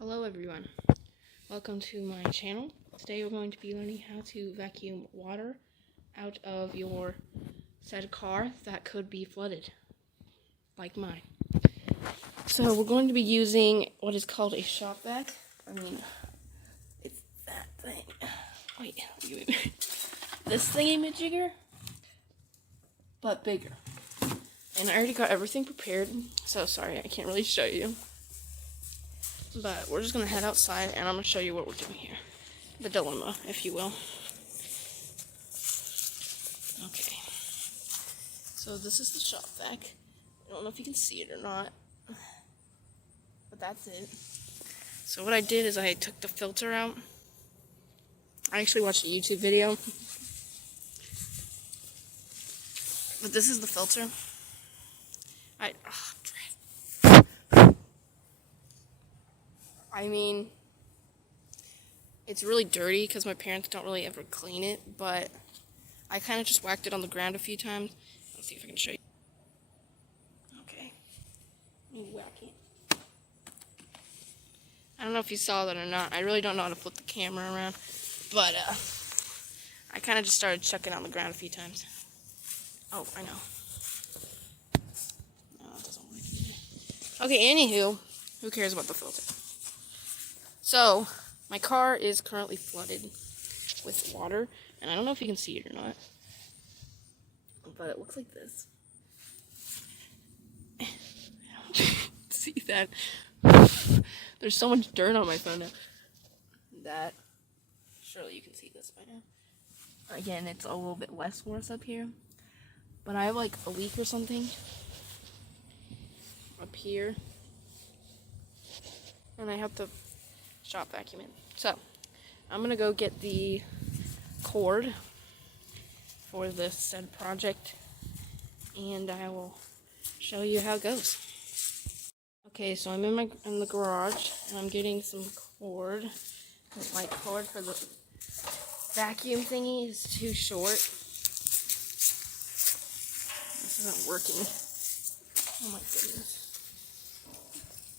Hello everyone, welcome to my channel. Today we're going to be learning how to vacuum water out of your said car that could be flooded, like mine. So we're going to be using what is called a Shop Vac. It's that thing. Wait. This thingy-majigger, but bigger. And I already got everything prepared, so sorry I can't really show you. But we're just going to head outside, and I'm going to show you what we're doing here. The dilemma, if you will. Okay. So this is the Shop Vac. I don't know if you can see it or not. But that's it. So what I did is I took the filter out. I actually watched a YouTube video. But this is the filter. It's really dirty because my parents don't really ever clean it, but I kind of just whacked it on the ground a few times. Let's see if I can show you. Okay. Let me whack it. I don't know if you saw that or not. I really don't know how to flip the camera around, but I kind of just started chucking it on the ground a few times. Oh, I know. No, it doesn't work. Okay, anywho, who cares about the filter? So, my car is currently flooded with water, and I don't know if you can see it or not, but it looks like this. I don't see that. There's so much dirt on my phone now. Surely you can see this by now. Again, it's a little bit less worse up here, but I have like a leak or something up here, and I have to shop vacuum it. So, I'm gonna go get the cord for this said project, and I will show you how it goes. Okay, so I'm in the garage, and I'm getting some cord. My cord for the vacuum thingy is too short. This isn't working. Oh my goodness.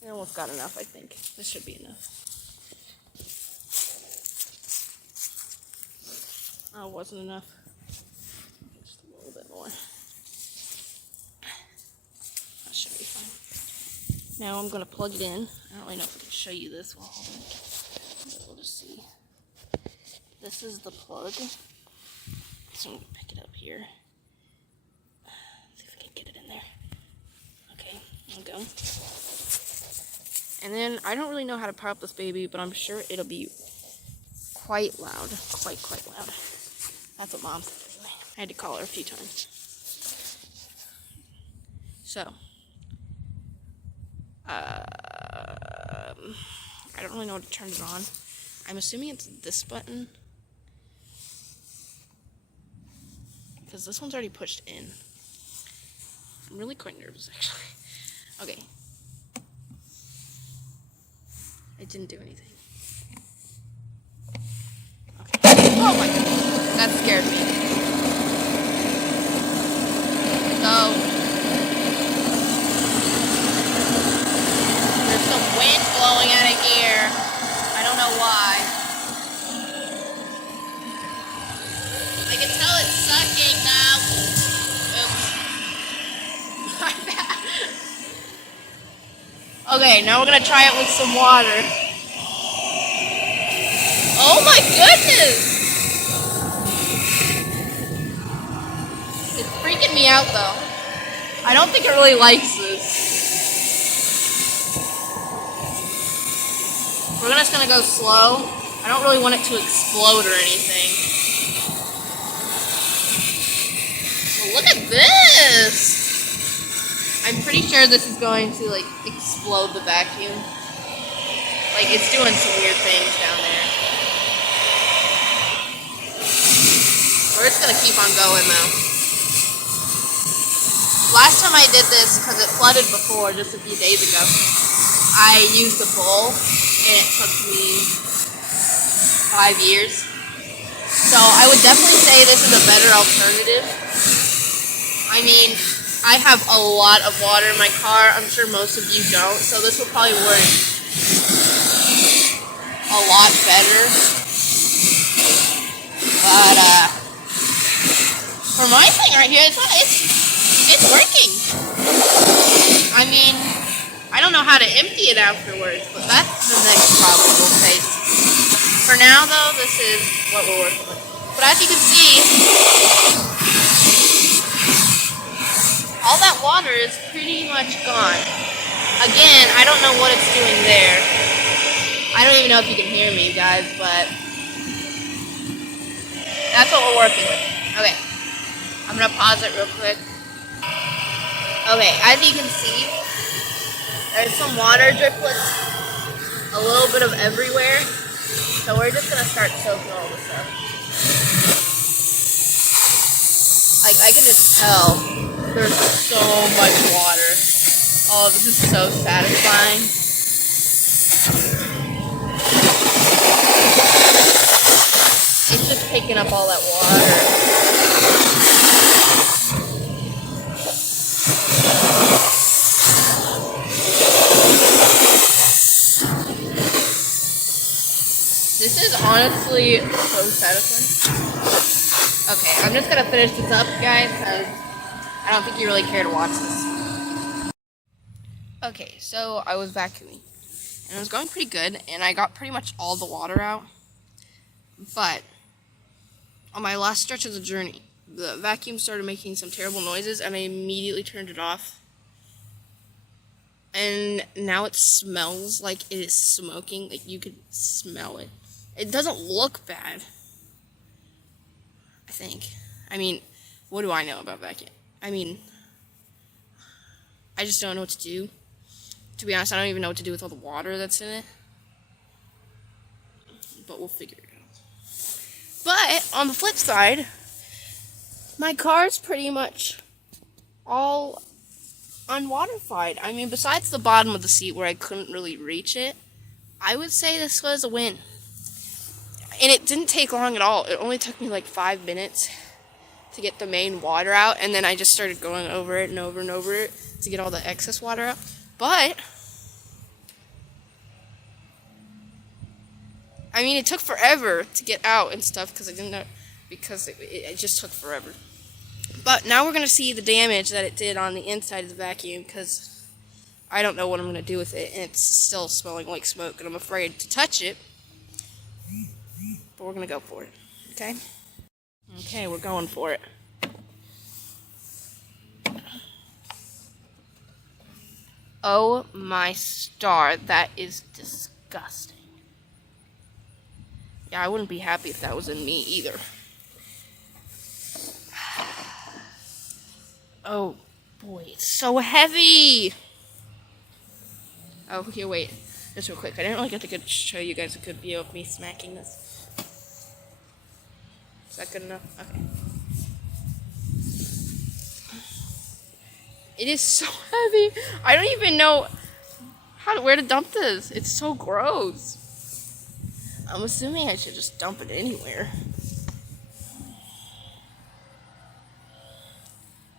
I almost got enough, I think. This should be enough. Oh, it wasn't enough. Just a little bit more. That should be fine. Now I'm going to plug it in. I don't really know if I can show you this while holding it. But we'll just see. This is the plug. So I'm going to pick it up here. See if I can get it in there. Okay, I'll go. And then, I don't really know how to power up this baby, but I'm sure it'll be quite loud. Quite loud. That's what Mom said anyway. I had to call her a few times. So, I don't really know how to turn it on. I'm assuming it's this button, because this one's already pushed in. I'm really quite nervous, actually. Okay. It didn't do anything. Oh my goodness, that scared me. So, there's some wind blowing out of here. I don't know why. I can tell it's sucking now. Oops. Okay, now we're gonna try it with some water. Oh my goodness! It's freaking me out though. I don't think it really likes this. We're just gonna go slow. I don't really want it to explode or anything. Well, look at this! I'm pretty sure this is going to like explode the vacuum. Like it's doing some weird things down there. We're just gonna keep on going though. Last time I did this, because it flooded before, just a few days ago, I used a bowl, and it took me 5 years. So I would definitely say this is a better alternative. I mean, I have a lot of water in my car. I'm sure most of you don't, so this will probably work lot better. But for my thing right here, it's working. I mean, I don't know how to empty it afterwards, but that's the next problem we'll face. For now, though, this is what we're working with. But as you can see, all that water is pretty much gone. Again, I don't know what it's doing there. I don't even know if you can hear me, guys, but that's what we're working with. Okay, I'm gonna pause it real quick. Okay, as you can see, there's some water driplets, a little bit of everywhere. So we're just gonna start soaking all this up. Like, I can just tell there's so much water. Oh, this is so satisfying. It's just picking up all that water. This is honestly so satisfying. Okay, I'm just gonna finish this up, guys, because I don't think you really care to watch this. Okay, so I was vacuuming, and it was going pretty good, and I got pretty much all the water out. But on my last stretch of the journey, the vacuum started making some terrible noises, and I immediately turned it off. And now it smells like it is smoking. Like, you could smell it. It doesn't look bad, I think. I mean, what do I know about vacuum? I mean, I just don't know what to do. To be honest, I don't even know what to do with all the water that's in it. But we'll figure it out. But on the flip side, my car's pretty much all unwaterified. I mean, besides the bottom of the seat where I couldn't really reach it, I would say this was a win. And it didn't take long at all. It only took me like 5 minutes to get the main water out, and then I just started going over it and over and over it to get all the excess water out. But I mean, it took forever to get out and stuff because I didn't know, because it just took forever. But now we're going to see the damage that it did on the inside of the vacuum, because I don't know what I'm going to do with it, and it's still smelling like smoke, and I'm afraid to touch it. But we're going to go for it, okay? Okay, we're going for it. Oh my star, that is disgusting. Yeah, I wouldn't be happy if that was in me either. Oh boy, it's so heavy! Oh, here, wait. Just real quick. I didn't really get to show you guys a good view of me smacking this. Is that good enough? Okay. It is so heavy. I don't even know where to dump this. It's so gross. I'm assuming I should just dump it anywhere.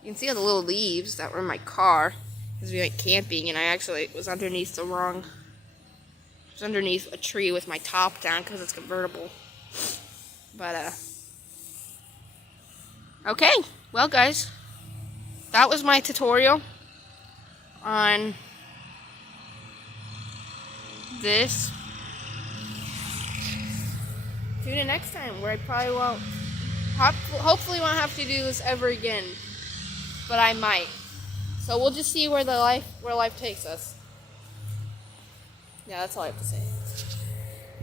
You can see all the little leaves that were in my car because we went camping, and I actually was underneath underneath a tree with my top down because it's convertible. But okay, well guys, that was my tutorial on this. Tune in next time, where I probably won't, hopefully won't have to do this ever again, but I might. So we'll just see where life takes us. Yeah, that's all I have to say.